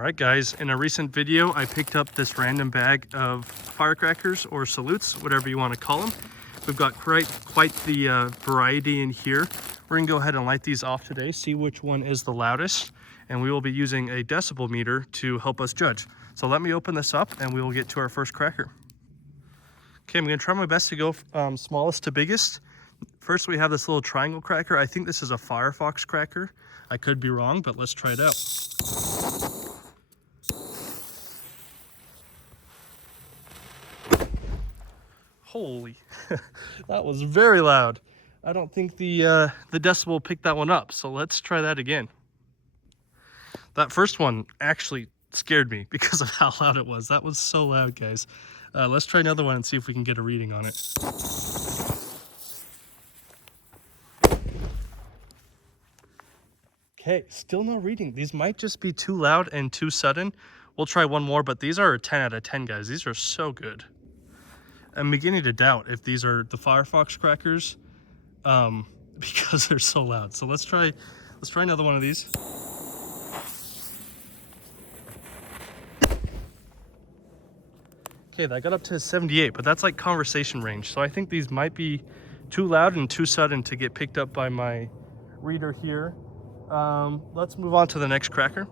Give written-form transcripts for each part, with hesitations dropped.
All right, guys, in a recent video, I picked up this random bag of firecrackers or salutes, whatever you want to call them. We've got quite the variety in here. We're gonna go ahead and light these off today, see which one is the loudest, and we will be using a decibel meter to help us judge. So let me open this up and we will get to our first cracker. Okay, I'm gonna try my best to go smallest to biggest. First, we have this little triangle cracker. I think this is a Firefox cracker. I could be wrong, but let's try it out. Holy, that was very loud. I don't think the decibel picked that one up, so let's try that again. That first one actually scared me because of how loud it was. That was so loud, guys. Let's try another one and see if we can get a reading on it. Okay, still no reading. These might just be too loud and too sudden. We'll try one more, but these are a 10 out of 10, guys. These are so good. I'm beginning to doubt if these are the Firefox crackers because they're so loud. So let's try another one of these. Okay, that got up to 78, but that's like conversation range. So I think these might be too loud and too sudden to get picked up by my reader here. Let's move on to the next cracker.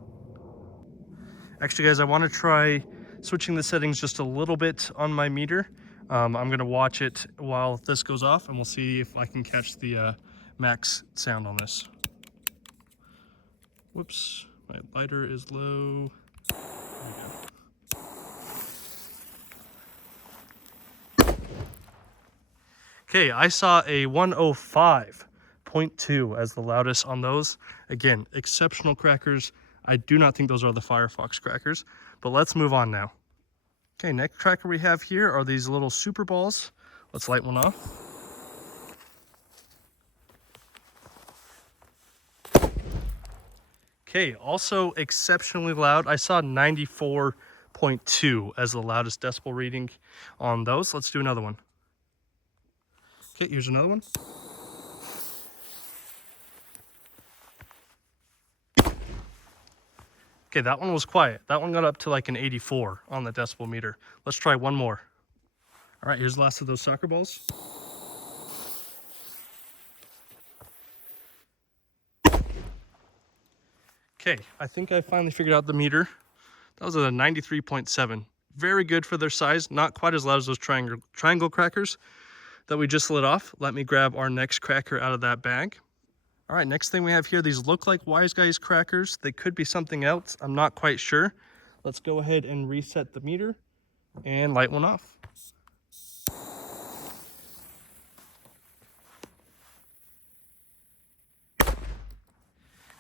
Actually, guys, I want to try switching the settings just a little bit on my meter. I'm going to watch it while this goes off, and we'll see if I can catch the max sound on this. Whoops, my lighter is low. There we go. Okay, I saw a 105.2 as the loudest on those. Again, exceptional crackers. I do not think those are the Firefox crackers, but let's move on now. Okay, next cracker we have here are these little super balls. Let's light one off. Okay, also exceptionally loud. I saw 94.2 as the loudest decibel reading on those. Let's do another one. Okay, here's another one. Okay, that one was quiet. That one got up to like an 84 on the decibel meter. Let's try one more. All right, here's the last of those soccer balls. Okay, I think I finally figured out the meter. That was at a 93.7. Very good for their size. Not quite as loud as those triangle crackers that we just lit off. Let me grab our next cracker out of that bag. All right, next thing we have here, these look like Wise Guys crackers. They could be something else. I'm not quite sure. Let's go ahead and reset the meter and light one off.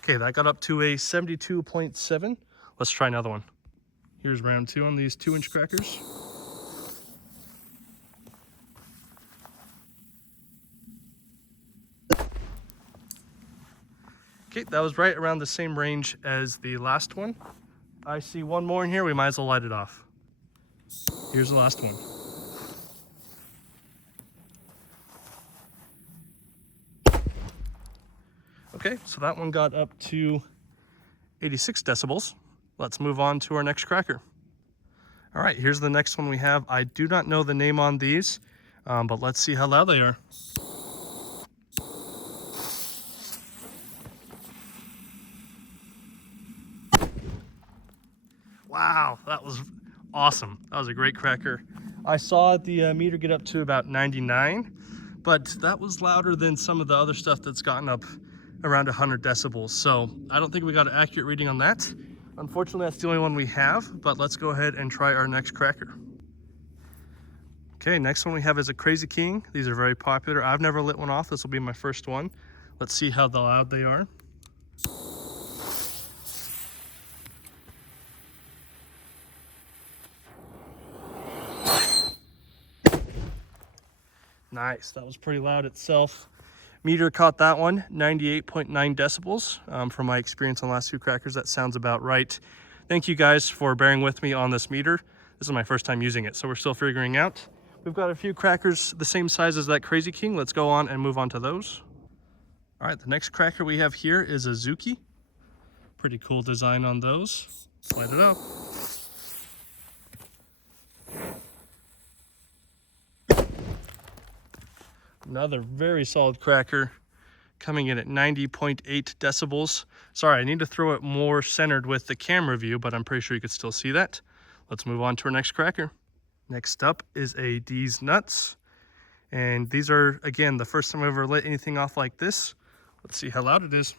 Okay, that got up to a 72.7. Let's try another one. Here's round two on these 2-inch crackers. Okay, that was right around the same range as the last one. I see one more in here. We might as well light it off. Here's the last one. Okay, so that one got up to 86 decibels. Let's move on to our next cracker. All right, here's the next one we have. I do not know the name on these, but let's see how loud they are. Wow, that was awesome. That was a great cracker. I saw the meter get up to about 99, but that was louder than some of the other stuff that's gotten up around 100 decibels. So I don't think we got an accurate reading on that. Unfortunately, that's the only one we have, but let's go ahead and try our next cracker. Okay, next one we have is a Crazy King. These are very popular. I've never lit one off. This will be my first one. Let's see how loud they are. Nice, that was pretty loud itself. Meter caught that one, 98.9 decibels. From my experience on the last few crackers, that sounds about right. Thank you guys for bearing with me on this meter. This is my first time using it, so we're still figuring out. We've got a few crackers the same size as that Crazy King. Let's go on and move on to those. All right, the next cracker we have here is a Zuki. Pretty cool design on those. Slide it up. Another very solid cracker, coming in at 90.8 decibels. Sorry, I need to throw it more centered with the camera view, but I'm pretty sure you could still see that. Let's move on to our next cracker. Next up is a D's Nuts. And these are, again, the first time I've ever lit anything off like this. Let's see how loud it is.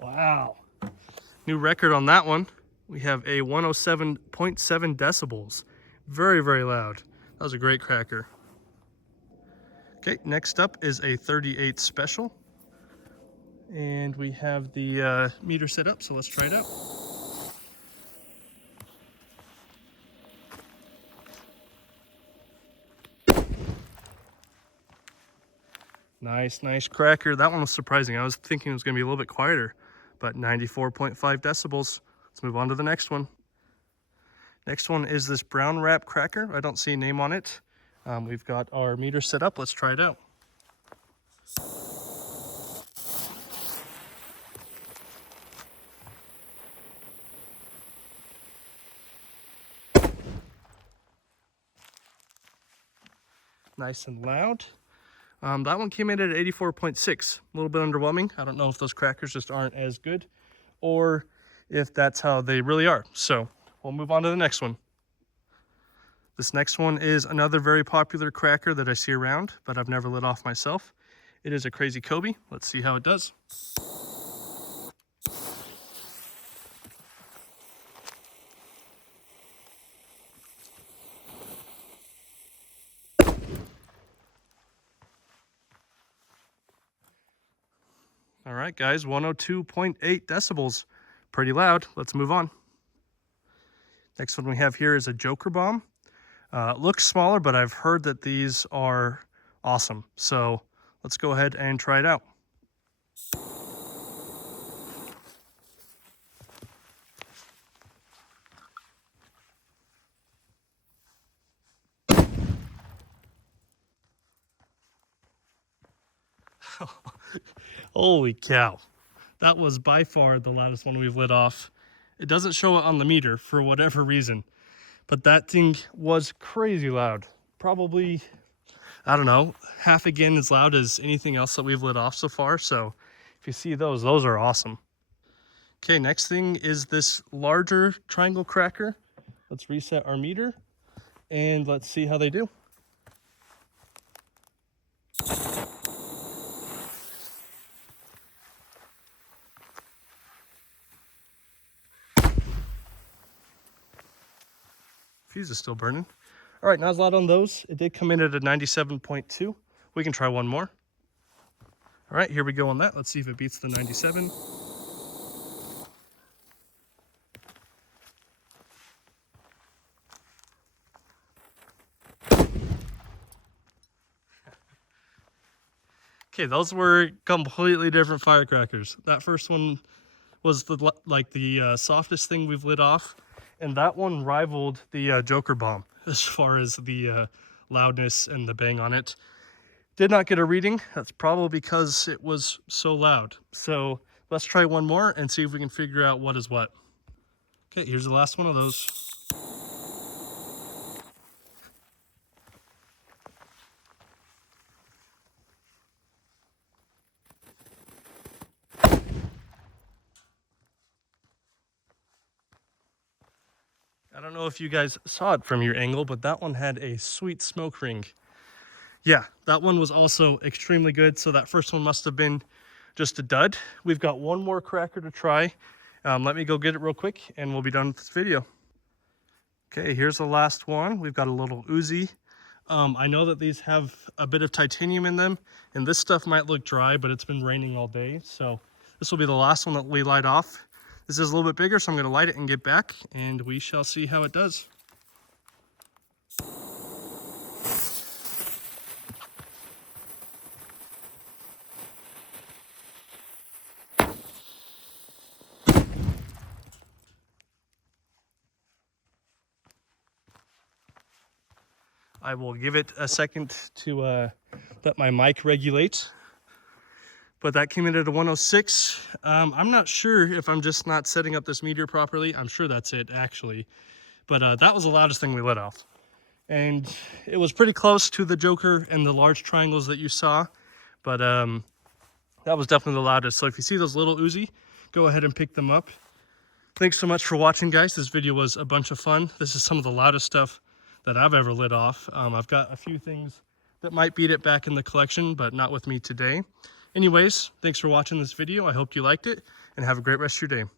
Wow. New record on that one. We have a 107.7 decibels. Very, very loud. That was a great cracker. Okay, next up is a 38 special. And we have the meter set up, so let's try it out. Nice, nice cracker. That one was surprising. I was thinking it was gonna be a little bit quieter, but 94.5 decibels. Let's move on to the next one. Next one is this brown wrap cracker. I don't see a name on it. We've got our meter set up. Let's try it out. Nice and loud. That one came in at 84.6, a little bit underwhelming. I don't know if those crackers just aren't as good or if that's how they really are. So we'll move on to the next one. This next one is another very popular cracker that I see around, but I've never lit off myself. It is a Crazy Kobe. Let's see how it does. All right, guys, 102.8 decibels. Pretty loud. Let's move on. Next one we have here is a Joker Bomb. Looks smaller, but I've heard that these are awesome. So let's go ahead and try it out. Holy cow. That was by far the loudest one we've lit off. It doesn't show it on the meter for whatever reason, but that thing was crazy loud. Probably, I don't know, half again as loud as anything else that we've lit off so far. So if you see those are awesome. Okay, next thing is this larger triangle cracker. Let's reset our meter and let's see how they do. Fuse is still burning. All right, not as loud on those. It did come in at a 97.2. We can try one more. All right, here we go on that. Let's see if it beats the 97. Okay, those were completely different firecrackers. That first one was the softest thing we've lit off, and that one rivaled the Joker Bomb as far as the loudness and the bang on it. Did not get a reading. That's probably because it was so loud. So let's try one more and see if we can figure out what is what. Okay, here's the last one of those. I don't know if you guys saw it from your angle, but that one had a sweet smoke ring. Yeah, that one was also extremely good. So that first one must have been just a dud. We've got one more cracker to try. Let me go get it real quick and we'll be done with this video. Okay, here's the last one. We've got a little Uzi. I know that these have a bit of titanium in them, and this stuff might look dry, but it's been raining all day. So this will be the last one that we light off. This is a little bit bigger, so I'm gonna light it and get back, and we shall see how it does. I will give it a second to let my mic regulate. But that came in at a 106. I'm not sure if I'm just not setting up this meter properly. I'm sure that's it, actually. But that was the loudest thing we let off. And it was pretty close to the Joker and the large triangles that you saw. But that was definitely the loudest. So if you see those little Uzi, go ahead and pick them up. Thanks so much for watching, guys. This video was a bunch of fun. This is some of the loudest stuff that I've ever lit off. I've got a few things that might beat it back in the collection, but not with me today. Anyways, thanks for watching this video. I hope you liked it, and have a great rest of your day.